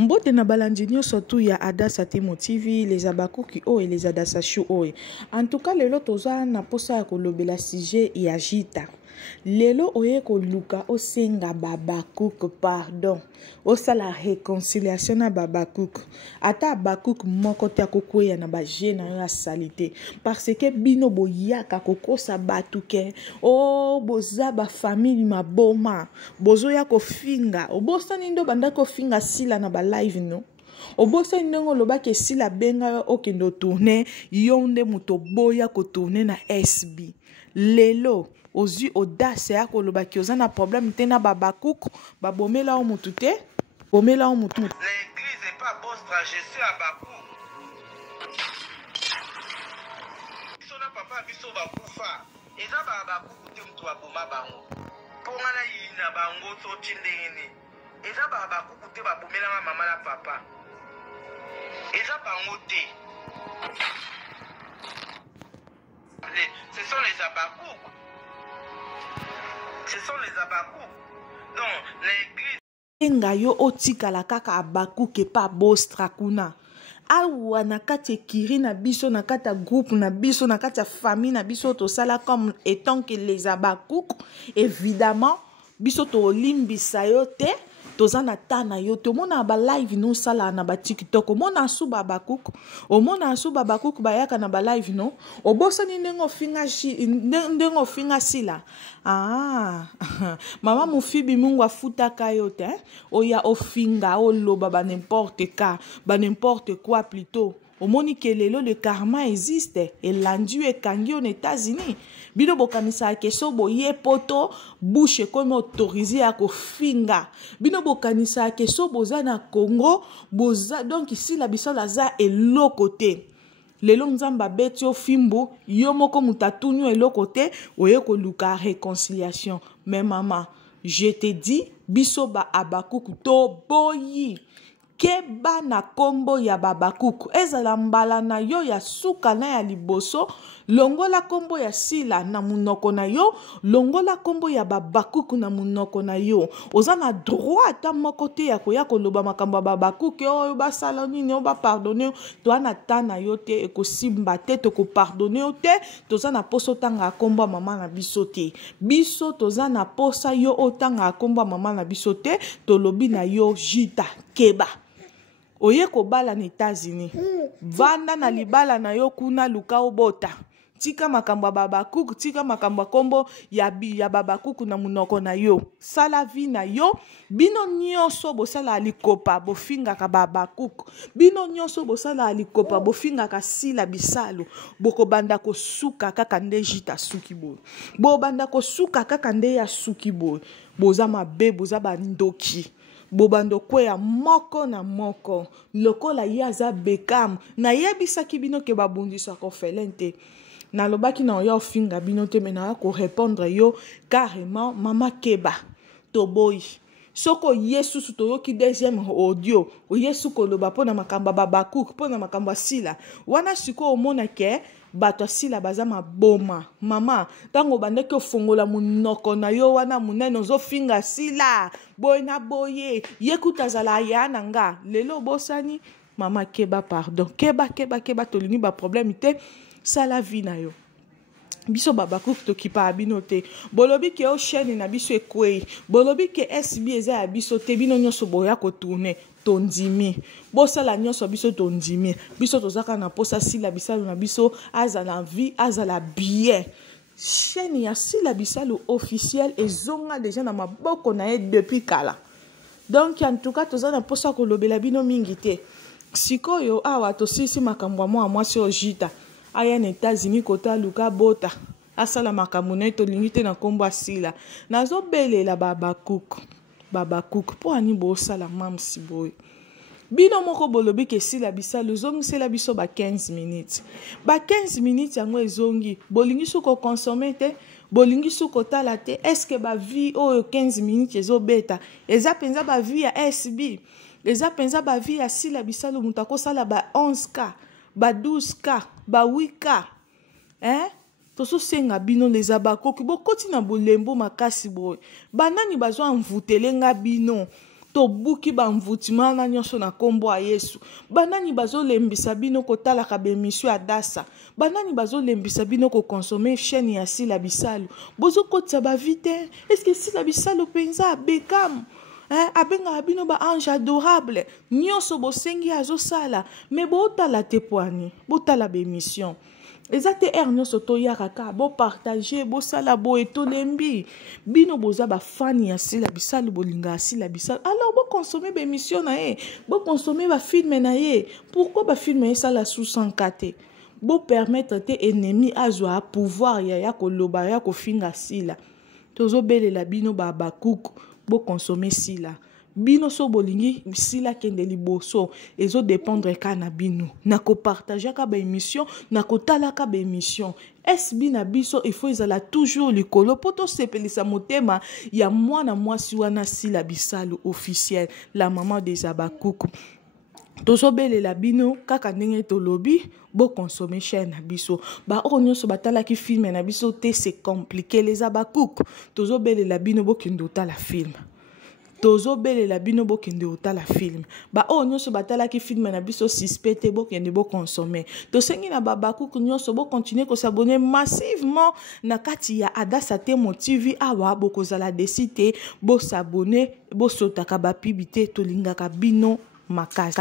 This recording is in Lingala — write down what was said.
Mbote na balandinyo surtout ya Adassa Temo TV, les Abakuki o et les Adassa Show o. En tout cas, lelo toza na posa ya kolobela sujet ya jita. Lelo oye ko luka o senga Babakuk pardon. O sa la réconciliation na Babakuk. Ata Babakuk moko te akokweya na bajena ya salite. Parce que bino boyaka kokosa batuke. O boza ba famille maboma. Bozo ya kofinga. Obosa nindo banda kofinga sila na ba live no. Obosa ndongo lobake sila benga okendo tourner yonde muto boya ko tourner na SB. Lelo ozu audace ya kolobaki oza na problème te na Babakuk babomela o mutu te bomela o mutu. L'église est pas postre, je suis à Bakou. Sona papa biso bakufa. Eza ba Bakou te mutu aboma bango. Ponga na yina bango so tindeni. Eza ba Bakou te babomela mama na papa. Eza bango te. Ce sont les Abakou. Ce sont les Abakou. Donc l'église Nga yo otikala kaka Abakuk ke pa bostra kuna. Awa na kati kiri na biso na kati groupe na biso na kati famille na biso to sala comme étant que les Abakouk évidemment biso to limbisa yo te toza na tana yo te mona ba live no sala na ba TikTok mona su Babakuk o mona su Babakuk bayaka na ba live no obosa ni ndengo finga sila mama mufibi mungu afuta kayo te oya ofinga oloba ba n'importe quoi plutôt. Au moni que le karma existe et l'andu est kangi aux États-Unis. Bino bokanisa ke so boye poto bouche comme autorisé à ko finga. Bino bokanisa ke so boza na Congo boza donc ici la biso la za et l'autre côté. Lelo nzamba beti o fimbo yo moko mutatunyo et l'autre côté oye ko luka réconciliation. Mais maman, je te dis biso ba Abakuk to boyi. Keba na kombo ya Babakuk ezala mbala na yo ya suka na ya liboso longola kombo ya sila na munoko na yo longola kombo ya Babakuk na munoko na yo oza na droit ta moko te ya koya koloba makambo ya Babakuk oyo basala nini o ba pardonner to na tana yo te ekosimba te to ko pardonner yo te toza na poso tanga kombo mama na biso te biso toza na posa yo otanga kombo mama na biso te to lobi na yo jita keba oye ko bala na États-Unis vanda na libala na yo kuna luka obota tika makambo Babakuk tika makambo kombo ya Babakuk na munoko na yo sala vi na yo bino nyonso bosala alikopa bofinga ka Babakuk bino nyonso bosala alikopa bofinga ka sila bisalo boko banda ko suka kaka nde jita suki bo bo banda ko suka kaka nde ya suki bo boza mabe boza bandoki bobando kweya moko na moko lokola yaza bekam na yebisaki bino ke babundisa ko felente na lobaki na yo finga bino te mena ko répondre yo carrément mama keba toboy soko yesu to yoki deuxième audio o yesu ko loba pona makamba Babakuk pona makamba sila wana siko omona ke bato sila baza maboma mama tango bandeke ofongola munoko na yo wana munene ozofinga sila boy na boye yekutazala ya nanga lelo bosani mama keba pardon keba tolingi ba problème te sala vie na yo biso Babakuk to kipa bino te bolobi ke o chaîne na biso ekwei bolobi ke SB eza ya biso te bino nyonso boya ko tourner tondimi bosala nyonso biso tondimi biso tozaka na posa sila bisalo na biso azala vie azala bien chaîne ya sila bisalo officiel ezonga déjà na maboko na ye depuis kala donc en tout cas toza na posa ko lobela bino mingi te sikoyo awa to sisi makambo mo amwasi ojita aya na États-Unis kota luka bota asala makambo na to lingite na kombo asila nazo belela Babakuk po ani bo sala mamsi boy bino moko bolobi ke sila bisalo zongi sela biso ba 15 minutes yango ezongi bolingi suko consommer te bolingi suko tala te est-ce que ba vie oyo 15 minutes ezobeta eza penza ba vie ya SB eza penza ba vie ya sila bisalo mutako sala ba 11k ba 12k ba 8k toso senga bino les Abakoki bokoti na bolembo makasi boy banani bazwa mvutelenga bino to buki ba mvutima na nyonso na kombo a Yesu. Banani bazo lembisa bino ko tala ka bemission adasa. Banani bazo lembisa bino ko consommer chaîne ya Sila Bisalu. Bozo kotsa ba vite. Est-ce que Sila Bisalu penza bekam? Abenga abino ba ange adorable. Nyonso bosengi azo sala. Mais botala te poani. Botala bemission. Ezate nyonso toyaka bo partager bo sala bo etolembi bino boza ba fan ya Sila Bisalu bolinga Sila Bisalu alors bo consommer be mission na ye bo consommer ba film na ye pourquoi ba film na sala sous 104 bo permettre te ennemi azwa pouvoir ya koloba ya kofinga Sila tozo belela bino ba bakuku bo consommer Sila bino so bolingi Sila kende liboso ezo dépendre ka na bino nako partager ka ba émission nako tala ka ba émission bina biso il faut izala toujours likolo poto sepelisa motema ya mwana mwasi wana Sila Bisalu officiel la maman des abakuku tozo belela bino kaka ndenge tolobi bo consommer chaîne na biso ba nyonso batala ki film na biso te c'est compliqué les abakuku tozo belela bino bo kendo tala film tozo belela bino bo kende otala film ba nyonso batala ki film na biso suspect bo kende bo consommer to sengi na babakuku nyonso bo continuer ko s'abonner massivement na kati ya Adasa Temo TV awa bo kozala desite bo s'abonner bo sotaka ba pibité to lingaka bino makasi.